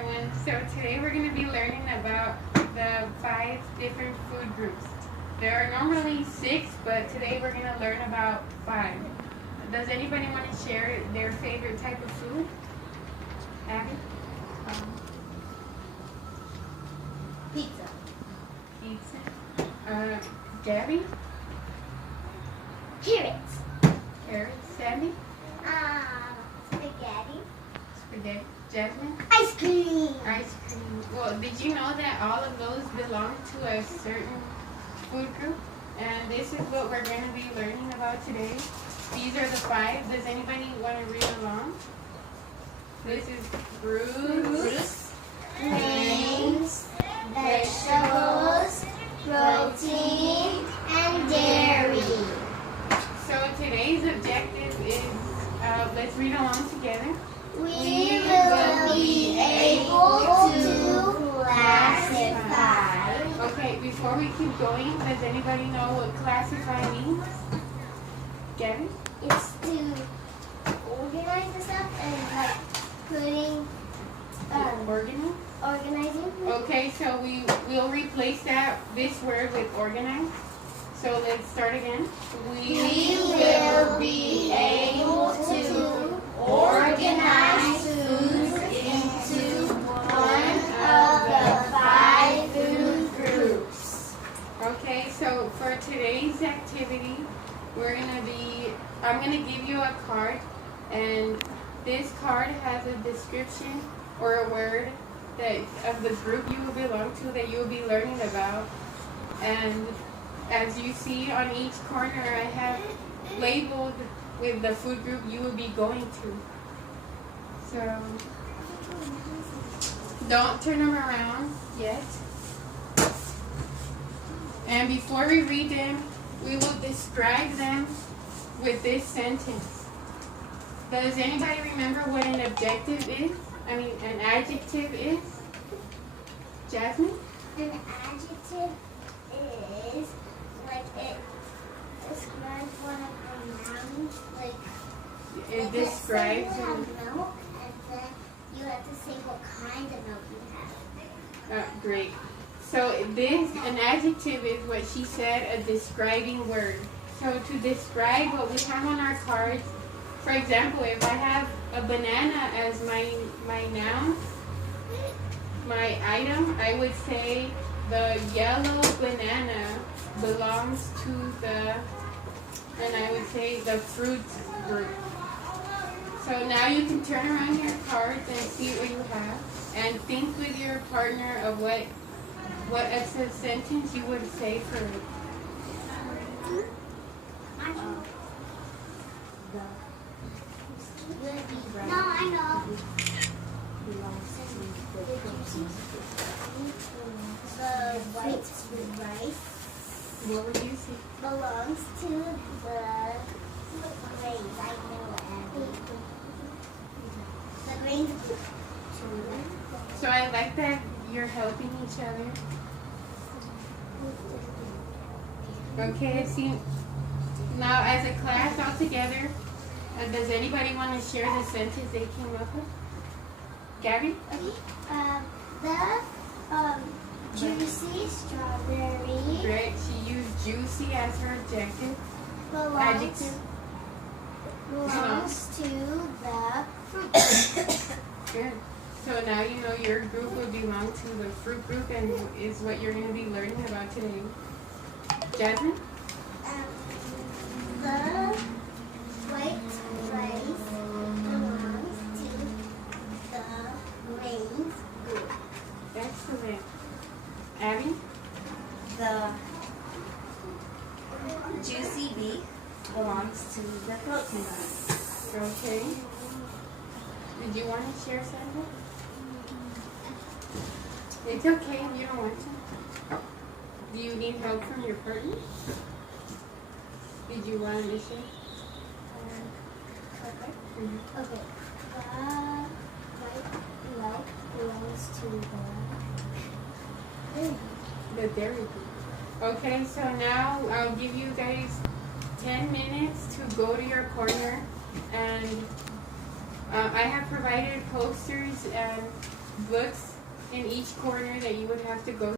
everyone. So today we're going to be learning about the 5 different food groups. There are normally 6, but today we're going to learn about 5. Does anybody want to share their favorite type of food? Abby? Pizza. Pizza. Gabby? Carrots. Carrots. Sandy? Spaghetti. Spaghetti. Jasmine? Ice cream. Ice cream. Well, did you know that all of those belong to a certain food group? And this is what we're going to be learning about today. These are the 5. Does anybody want to read along? This is fruits, Grains, vegetables, protein, and dairy. So today's objective is, let's read along together. We will be able to classify. Okay, before we keep going, does anybody know what classify means? Gabby? It's to organize the stuff and putting, organizing. Okay, so we'll replace this word with organize. So let's start again. We will be able to organize foods into one of the 5 food groups. Okay, so for today's activity, I'm gonna give you a card, and this card has a description or a word of the group you will belong to that you will be learning about. And as you see on each corner, I have labeled with the food group you will be going to. So don't turn them around yet. And before we read them, we will describe them with this sentence. Does anybody remember what an adjective is? An adjective is? Jasmine? An adjective is it describes one of the nouns, It describes. You have milk, and then you have to say what kind of milk you have. Great. So an adjective is what she said, a describing word. So to describe what we have on our cards, for example, if I have a banana as my noun, my item, I would say the yellow banana belongs to and I would say the fruit group. So now you can turn around your cards and see what you have, and think with your partner of what as a sentence you would say for it. No, I know. The white rice What would you say? belongs to the grains. I know the grains. So I like that you're helping each other. Okay, see, now as a class all together, does anybody want to share the sentence they came up with? Gabby? The juicy strawberry Great, she used juicy as her adjective. Adjective. belongs to the fruit. Good. So now you know your group would belong to the fruit group and is what you're going to be learning about today. Jasmine? The white rice belongs to the grains group. Excellent. Abby? The juicy beef belongs to the protein group. Okay. Did you want to share something? It's okay if you don't want to. Do you need help from your partner? Did you want to share? Okay. Mm-hmm. Okay. The white milk belongs to The dairy group. Okay, so now I'll give you guys 10 minutes to go to your corner, and I have provided posters and books in each corner that you would have to go